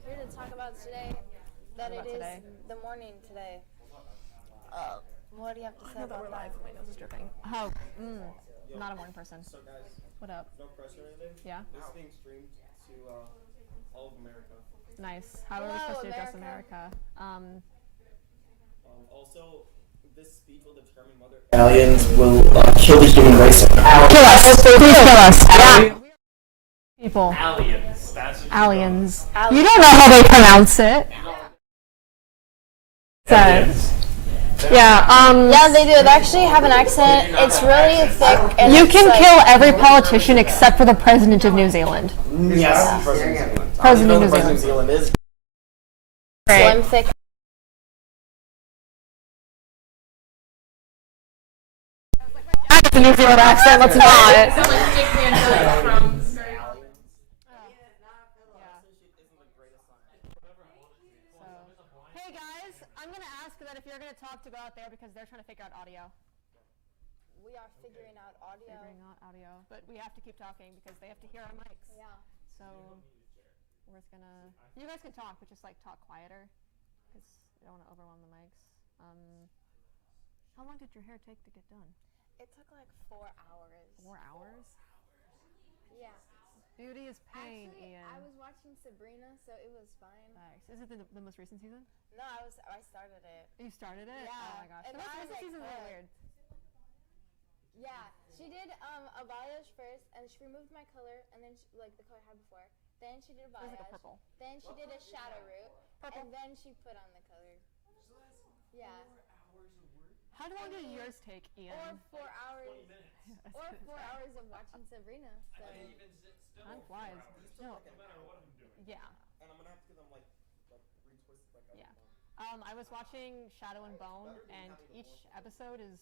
here to talk about today that it is the morning today. What do you have to say about that? My nose is dripping. Oh, not a morning person. So guys, What up? no pressure or anything. Yeah? This is being streamed to all of America. Nice. How are we Hello, supposed to address America. Also, this speech will determine whether aliens will kill the human race. Kill us! Please kill us! Yeah. People. Aliens. Aliens. You don't know how they pronounce it. Aliens. Yeah, they do. They actually have an accent. It's really thick. And You it's can like, kill every politician except for the president of New Zealand. Yes, President of New New Zealand. Zealand is. slim, thick. That's a New Zealand accent, let's not. Hey guys, I'm gonna ask that if you're gonna talk to go out there because they're trying to figure out audio. We are figuring out audio. But we have to keep talking because they have to hear our mics. Yeah. So we're just gonna. You guys can talk, but just like talk quieter because we don't want to overwhelm the mics. How long did your hair take to get done? It took like 4 hours. 4 hours? Yeah. Beauty is pain, Actually, Ian. I was watching Sabrina, so it was fine. Nice. Is it the most recent season? No, I started it. You started it? Yeah. Oh my gosh. And The most I was recent like, season is a little weird. Yeah, she did a balayage first, and she removed my color, and then like the color I had before. Then she did a It was balayage. like a purple. Then she did a shadow root, Purple. and then she put on the color. Yeah. How long did yours take, Ian? Or 4 hours. Or 4 hours of watching Sabrina. So. Time flies. No. Yeah. And I'm gonna have to give them like retwist like. Yeah. I was watching Shadow and Bone, and each episode is.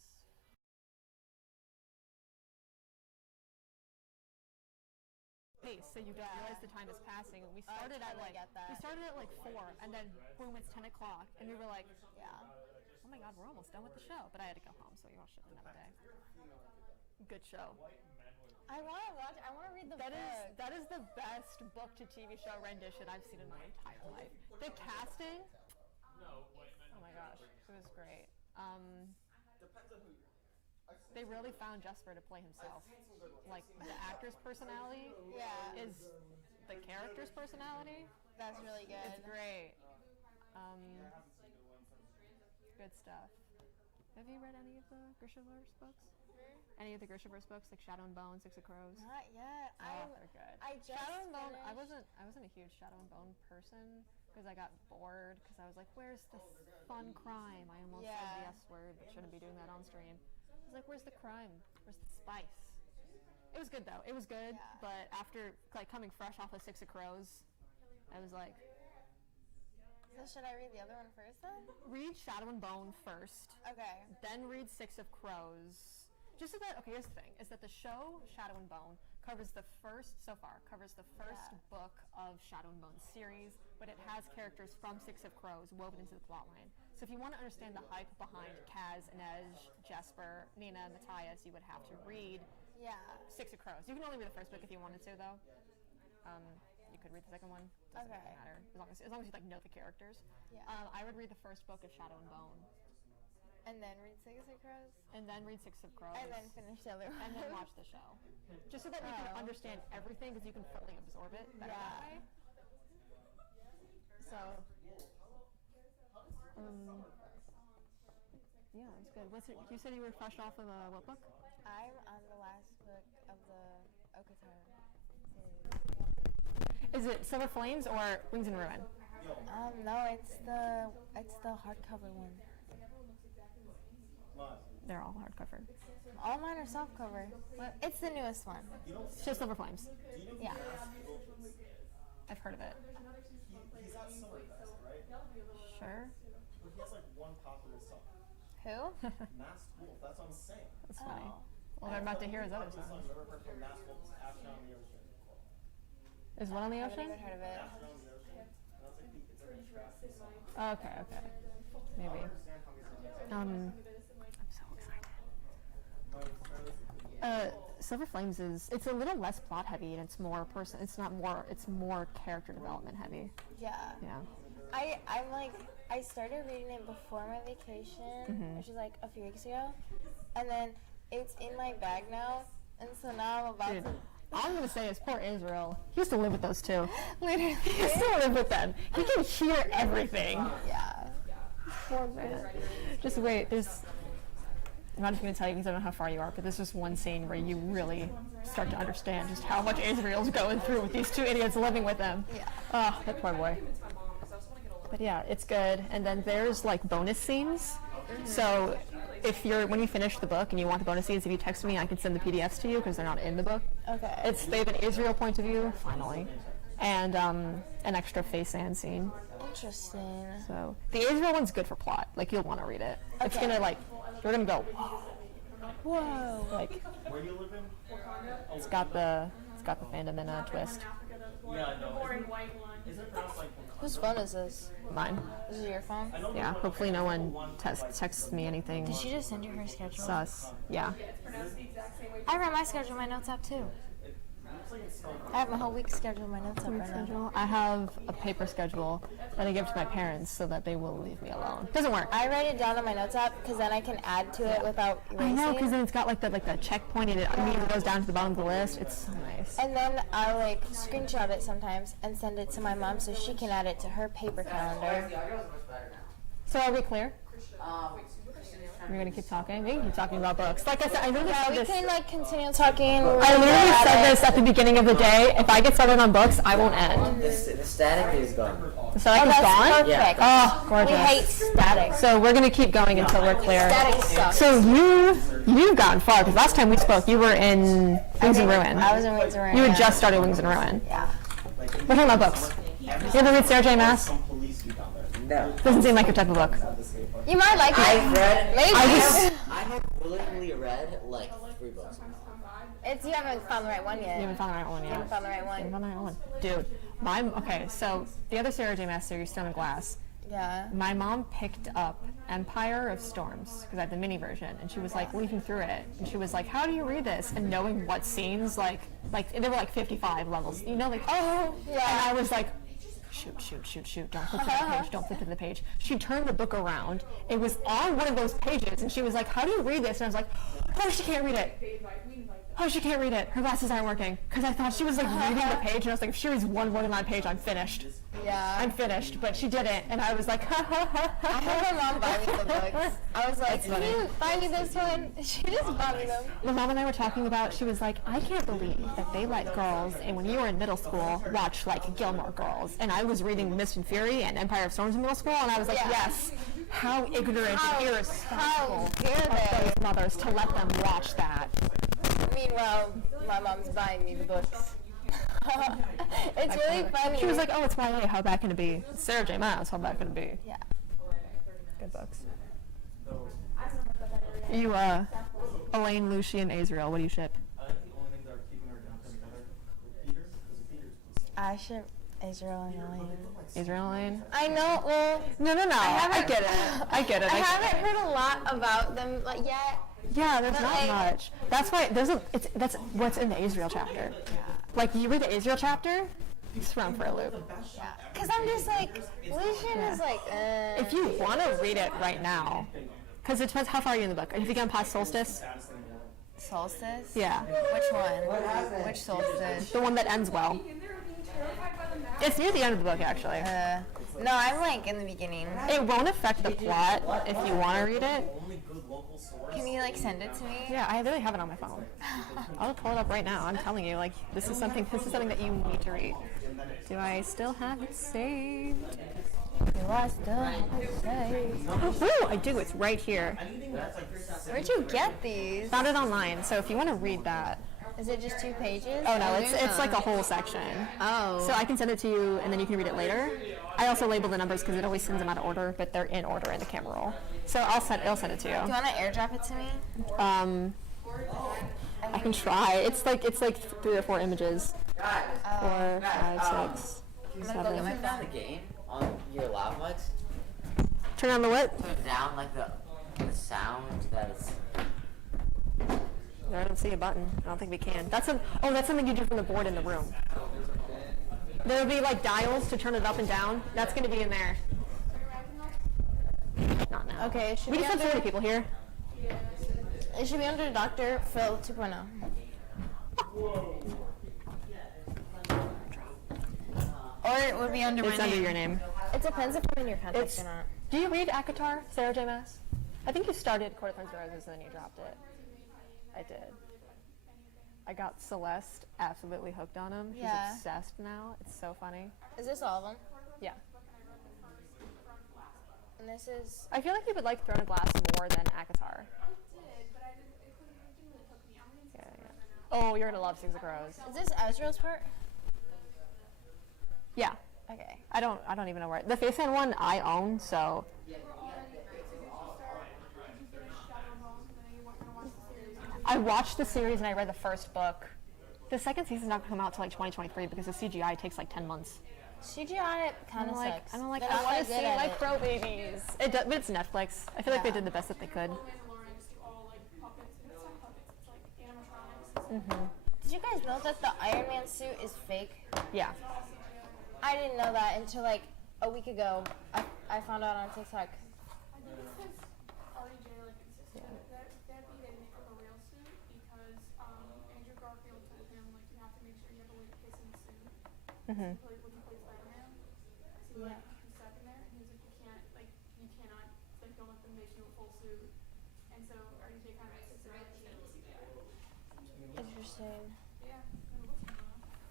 Pace, so you don't realize the time is passing. We started at like 4, and then boom, it's 10 o'clock, and we were like, Yeah. oh my god, we're almost done with the show. But I had to go home, so you watched it another day. Good show. I want to watch. I want to read the book. That is the best book to TV show rendition I've seen in my entire life. The casting. Oh my gosh, it was great. Depends on who. They really found Jesper to play himself. Like the actor's personality Yeah. is the character's personality. That's really good. It's great. Good stuff. Have you read any of the Grishaverse books? Any of the Grishaverse books, like Shadow and Bone, Six of Crows? Not yet. They're good. I just Shadow and Bone. I finished- wasn't a huge Shadow and Bone person because I got bored because I was like, where's the fun crime? I almost said the S word, but shouldn't be doing that on stream. I was like, where's the crime? Where's the spice? It was good though. It was good, but after like coming fresh off of Six of Crows, I was like, So should I read the other one first then? read Shadow and Bone first, Okay. then read Six of Crows. Just so that, okay, here's the thing, is that the show Shadow and Bone covers the first book of Shadow and Bone series, but it has characters from Six of Crows woven into the plotline. So if you want to understand the hype behind Kaz, Inej, Jesper, Nina, and Matthias, you would have to read Yeah. Six of Crows. You can only read the first book if you wanted to, though. You could read the second one. Doesn't Okay. really matter as long as you like know the characters. Yeah. I would read the first book of Shadow and Bone, And then read Six of Crows. and then read Six of Crows, And then finish the other one. and then watch the show, just so that you can understand everything, because you can fully absorb it better that way. So, yeah, it's good. You said you were fresh off of what book? I'm on the last book of the Okatar series. Is it Silver Flames or Wings and Ruin? No, it's the hardcover one. They're all hardcover. All mine are softcover. It's the newest one. It's just Silver Flames. Yeah. I've heard of it. He's at Summerfest, right? Sure. But he has like one popular song. Who? Masked Wolf. That's what I'm saying. That's funny. Oh. Well, they're about to hear his other Popular songs. song I've ever heard from Masked Wolf is Astronaut in the Ocean. Is one on the I haven't ocean? even heard of it. Astronaut in the Ocean. And that's like it's like a trashy song. Okay. Maybe. I'm so excited. Silver Flames it's a little less plot heavy, and it's more character development heavy. Yeah. Yeah. I started reading it before my vacation, which was like a few weeks ago, and then it's in my bag now, and so now I'm about Dude, to. all I'm gonna say is poor Israel. He used to live with those two. Literally. He used to live with them. He can hear everything. Yeah. Poor man. Just wait. I'm not just gonna tell you because I don't know how far you are, but there's just one scene where you really start to understand just how much Israel's going through with these two idiots living with them. Yeah. Oh, that poor boy. But yeah, it's good. And then there's like bonus scenes. So when you finish the book and you want the bonus scenes, if you text me, I can send the PDFs to you because they're not in the book. Okay. They have an Israel point of view, finally, and an extra face and scene. Interesting. So the Israel one's good for plot. Like you'll want to read it. Okay. It's gonna you're gonna go. Whoa. Like. Where you live in? It's got the fandom and a twist. Yeah, no. Is it pronounced like? Whose phone is this? Mine. This is your phone? Yeah. Hopefully no one texts me anything. Did she just send you her schedule? Sus. Yeah. I wrote my schedule in my notes app too. I have my whole week schedule in my notes app right now. I have a paper schedule that I give to my parents so that they will leave me alone. Doesn't work. I write it down on my notes app because then I can add to it without erasing. I know, because then it's got like the checkpoint and it immediately goes down to the bottom of the list. It's so nice. And then I screenshot it sometimes and send it to my mom so she can add it to her paper calendar. So are we clear? We're gonna keep talking. We can keep talking about books. Like I said, I literally said we this. can continue talking. I literally said this at the beginning of the day. If I get started on books, I won't end. The static is gone. The static is gone? Perfect. Yeah. Oh, gorgeous. We hate static. So we're gonna keep going until we're clear. Static sucks. So you've gotten far because last time we spoke, you were in Wings and Ruin. I was in Wings and Ruin. You had just started Wings and Ruin. Yeah. We're talking about books. You ever read Sarah J. Maas? No. Doesn't seem like your type of book. You might like it. I've read. Maybe. I have literally read like 3 books. You haven't found the right one yet. You haven't found the right one yet. You haven't found the right one. You haven't found the right one. Dude, okay, so the other Sarah J. Maas series, Stone and Glass, Yeah. my mom picked up Empire of Storms, because I had the mini version, and she was like leafing through it, and she was like, how do you read this? And knowing what scenes, like there were like 55 levels, Oh, yeah. And I was like, shoot, don't flip to the page, don't flip to the page. She turned the book around, it was on one of those pages, and she was like, how do you read this? And I was like, oh, she can't read it. Oh, she can't read it. Her glasses aren't working. Because I thought she was like reading the page, and I was like, if she reads one word on that page, I'm finished. Yeah. I'm finished. But she didn't, and I was like, ha ha ha ha. I had my mom buy me the books. I was like, can you buy me this one? She just bought me them. My mom and I were talking about, she was like, I can't believe that they let girls, and when you were in middle school, watch like Gilmore Girls. And I was reading Mist and Fury and Empire of Storms in middle school, and I was like, yes. How ignorant and irresponsible of those mothers to let them watch that. Meanwhile, my mom's buying me the books. It's really funny. She was like, oh, it's YA, how bad can it be? It's Sarah J. Maas, how bad can it be? Yeah. Good books. You, Elaine, Lucy, and Azrael, what do you ship? I think the only thing that are keeping her down together with Peter is Peter's. I ship Israel and Elaine. Azrael, Elaine? I know, well... No. I get it. I haven't heard a lot about them yet. Yeah, there's But not much. That's why that's what's in the Israel chapter. Yeah. Like you read the Israel chapter, you just run for a loop. Yeah. Because I'm just like, Lucian is like, If you want to read it right now, because it depends how far you're in the book. Have you gone past Solstice? Solstice? Yeah. Which one? Which solstice? The one that ends well. It's near the end of the book, actually. No, I'm like in the beginning. It won't affect the plot if you want to read it. Can you like send it to me? Yeah, I really have it on my phone. I'll pull it up right now. I'm telling you, like this is something that you need to read. Do I still have it saved? Do I still have it saved? Oh, I do. It's right here. Where'd you get these? Found it online. So if you want to read that. Is it just 2 pages? Oh no, it's like a whole section. Oh. So I can send it to you, and then you can read it later. I also label the numbers because it always sends them out of order, but they're in order in the camera roll. So I'll send it to you. Do you want to airdrop it to me? I can try. It's like 3 or 4 images. 4, 5, 6, I'm gonna go get my 7. Turn down the gain on your loud mics. Turn on the what? Turn down like the sound that it's. I don't see a button. I don't think we can. That's something you do from the board in the room. There'll be like dials to turn it up and down. That's going to be in there. Not now. Okay, it should We be just have under, 40 people here. it should be under Dr. Phil 2.0. Or it would be under my It's name. under your name. It depends if I'm in your contacts It's- or not. Do you read ACOTAR, Sarah J. Maas? I think you started Court of Thorns and Roses and then you dropped it. I did. I got Celeste absolutely hooked on him. She's Yeah. obsessed now. It's so funny. Is this all of them? Yeah. And this is... I feel like you would like Throne of Glass more than ACOTAR. Yeah, yeah. Oh, you're gonna love Six of Crows. Is this Ezreal's part? Yeah. Okay. I don't even know where the Faceland one I own, so I watched the series and I read the first book. The second season's not gonna come out till like 2023 because the CGI takes like 10 months. CGI kind of sucks. I don't like. They're I not want that to good see at my it. crow babies. It does, but it's Netflix. I feel like they Yeah. did the best that they could. Did you guys know that the Iron Man suit is fake? Yeah. I didn't know that until like a week ago. I found out on TikTok. Mhm. Yeah. Interesting.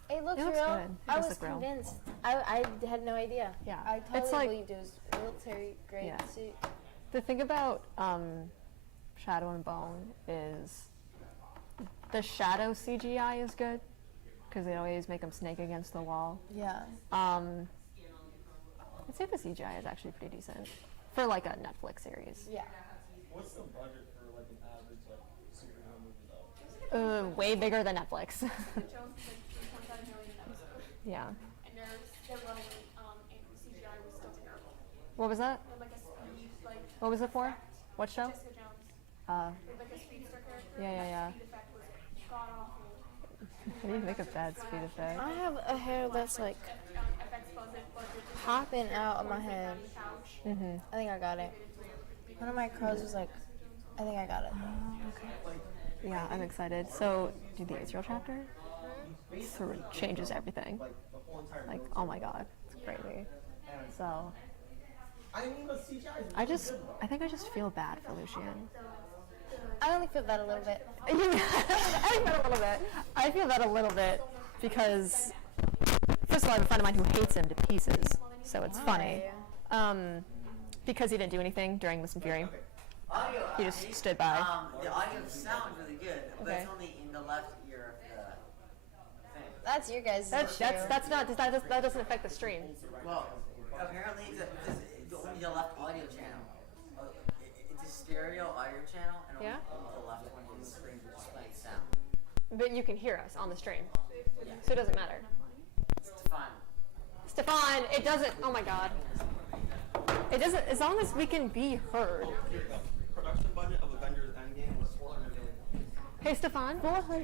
It looks It looks real. good. It I does was look real. convinced. I had no idea. Yeah. I totally It's like- believed it was military grade Yeah. suit. The thing about Shadow and Bone is the shadow CGI is good because they always make them snake against the wall. Yeah. I'd say the CGI is actually pretty decent for like a Netflix series. Yeah. What's the budget for like an average like superhero movie though? Way bigger than Netflix. Yeah. What was that? What was it for? What show? Yeah, yeah, yeah. How do you make a bad speed effect? I have a hair that's like popping out of my head. Mhm. I think I got it. One of my crows was like, I think I got it. Yeah, I'm excited. So, do the Israel chapter? Sort of changes everything. Like, oh my god, it's crazy. So, I mean, the CGI is I think I just feel bad for Lucian. I only feel that a little bit. I feel that a little bit. I feel that a little bit because, first of all, I have a friend of mine who hates him to pieces, so it's funny. Because he didn't do anything during Listen Fury. Audio. He just stood by. The audio sounds really good, but Okay. it's only in the left ear of the thing. That's your guys' That's not that doesn't affect the stream. Well, apparently it's only the left audio channel. It's a stereo audio channel, and only Yeah? the left one is screen which displays sound. But you can hear us on the stream, so it doesn't matter. It's fine. Stefan, it doesn't. Oh my god. It doesn't. As long as we can be heard. the production budget of Avengers Endgame was $400 million. Hey, Stefan.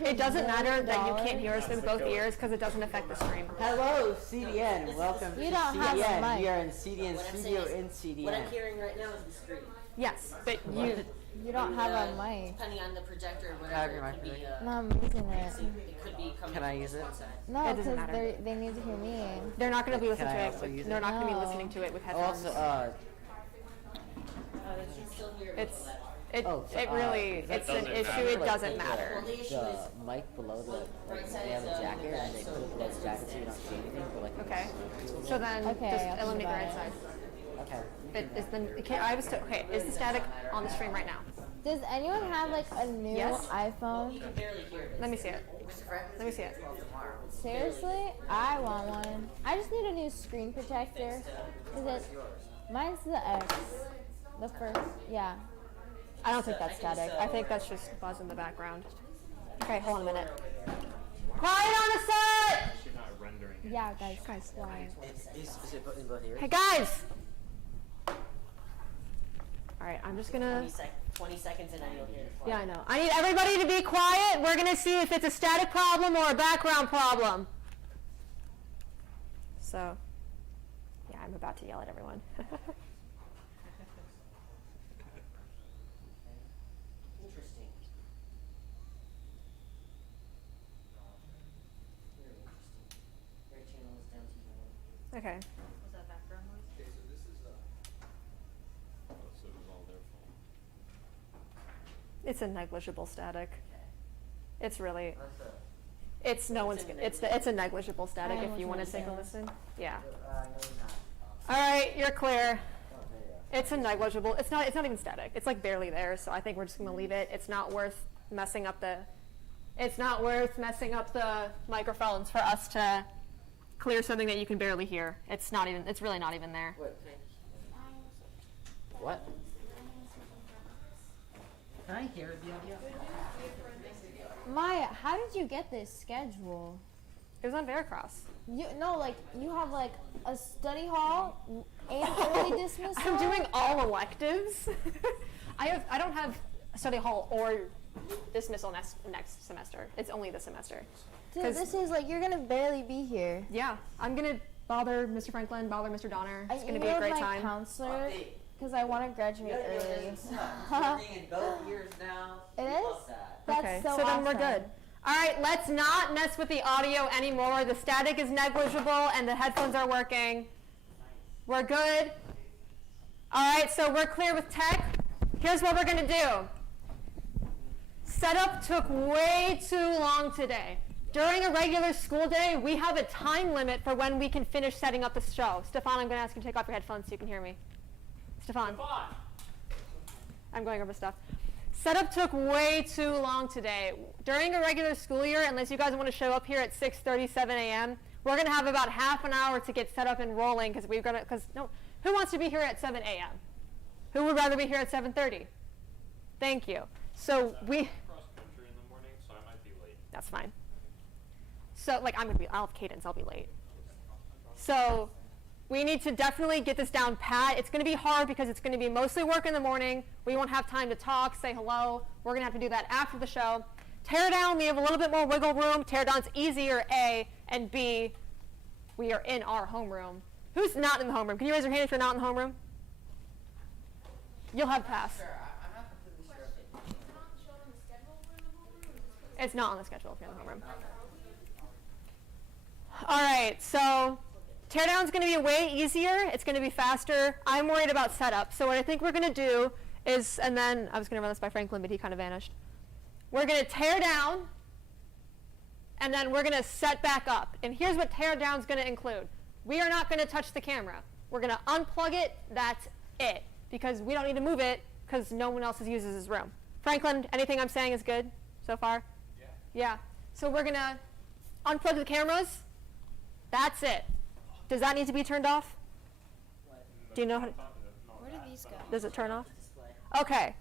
It doesn't matter that you can't hear us with both ears because it doesn't affect the stream. Hello, CDN. Welcome You to don't have a CDN. mic. We are in CDN What I'm studio saying in is, CDN. what I'm hearing right now is the screen. Yes, but You don't have a mic. Depending on the projector or Have whatever, your it mic, could be, No, I'm using it. it could be coming Can I from use it? one side. No, It doesn't because matter. they need to hear me. they're not going to be listening Can to I it. also use They're it? not going to be No. listening to it with headphones. Also, You can still hear it. It's it Oh, so, it really it's an issue. It doesn't matter. Well, the issue the is, mic below they have a jacket and they put it below the jacket so you don't see anything. But like, Okay. So then Okay, just I'll think eliminate the about right it. side. okay. But is the okay? Is the static on the stream right now? Does anyone have like a new Yes. iPhone? you can barely hear it. Let me see it. Let me see it. Seriously? I want one. I just need a new screen protector. Is it? Mine's the X. The first. Yeah. I don't think that's static. I think that's just buzz in the background. Okay, hold on a minute. Quiet on the set! Yeah, guys. Guys. Why? Is it in both ears? Hey guys! All right, I'm just gonna. 20 seconds and then you'll hear the Yeah, I know. I need everybody to be quiet. We're gonna see if it's a static problem or a background problem. So, yeah, I'm about to yell at everyone. Interesting. Very interesting. Their channel is down to yellow. Okay. Was that background noise? Okay, so this is, oh, so it was all their fault. It's a negligible static. It's really. What's the, It's no one's. It's a negligible static. I If you want to take a understand. listen. Yeah. no, you're not. All right, you're clear. Oh, there you It's a negligible. It's not even static. It's like barely there. So I think we're just gonna leave it. It's not worth messing up the. It's not worth messing up the microphones for us to clear something that you can barely hear. It's not even. It's really not even there. What? What? Can I hear the audio? Maya, how did you get this schedule? It was on Veracross. You have like a study hall and early dismissal. I'm doing all electives. I don't have study hall or dismissal next semester. It's only this semester. Dude, 'Cause- this is like you're gonna barely be here. Yeah, I'm gonna bother Mr. Franklin, bother Mr. Donner. It's I gonna be a emailed great my time. counselor Update. because I want to You graduate gotta know early. this is working in both ears now. It We is? love that. That's Okay, so then we're awesome. good. All right, let's not mess with the audio anymore. The static is negligible and the headphones are working. We're good. All right, so we're clear with tech. Here's what we're going to do. Setup took way too long today. During a regular school day, we have a time limit for when we can finish setting up the show. Stefan, I'm going to ask you to take off your headphones so you can hear me. Stefan. I'm going over stuff. Setup took way too long today. During a regular school year, unless you guys want to show up here at 6:37 a.m., we're going to have about half an hour to get set up and rolling because who wants to be here at 7 a.m.? Who would rather be here at 7:30? Thank you. So we. Cross country in the morning, so I might be late. That's fine. So I'll have cadence. I'll be late. So we need to definitely get this down pat. It's going to be hard because it's going to be mostly work in the morning. We won't have time to talk, say hello. We're going to have to do that after the show. Tear down, we have a little bit more wiggle room. Tear down's easier, A, and B, we are in our homeroom. Who's not in the homeroom? Can you raise your hand if you're not in the homeroom? You'll have pass. Sure, I'm not completely sure if it. It's not on the schedule if you're in the homeroom. All right, so teardown's going to be way easier. It's going to be faster. I'm worried about setup. So what I think we're going to do is, and then I was going to run this by Franklin, but he kind of vanished. We're going to tear down, and then we're going to set back up. And here's what tear down's going to include. We are not going to touch the camera. We're going to unplug it. That's it. Because we don't need to move it because no one else uses his room. Franklin, anything I'm saying is good so far? Yeah. Yeah. So we're going to unplug the cameras. That's it. Does that need to be turned off? Do you know how to, Where did these go? does it turn off? Display. Okay.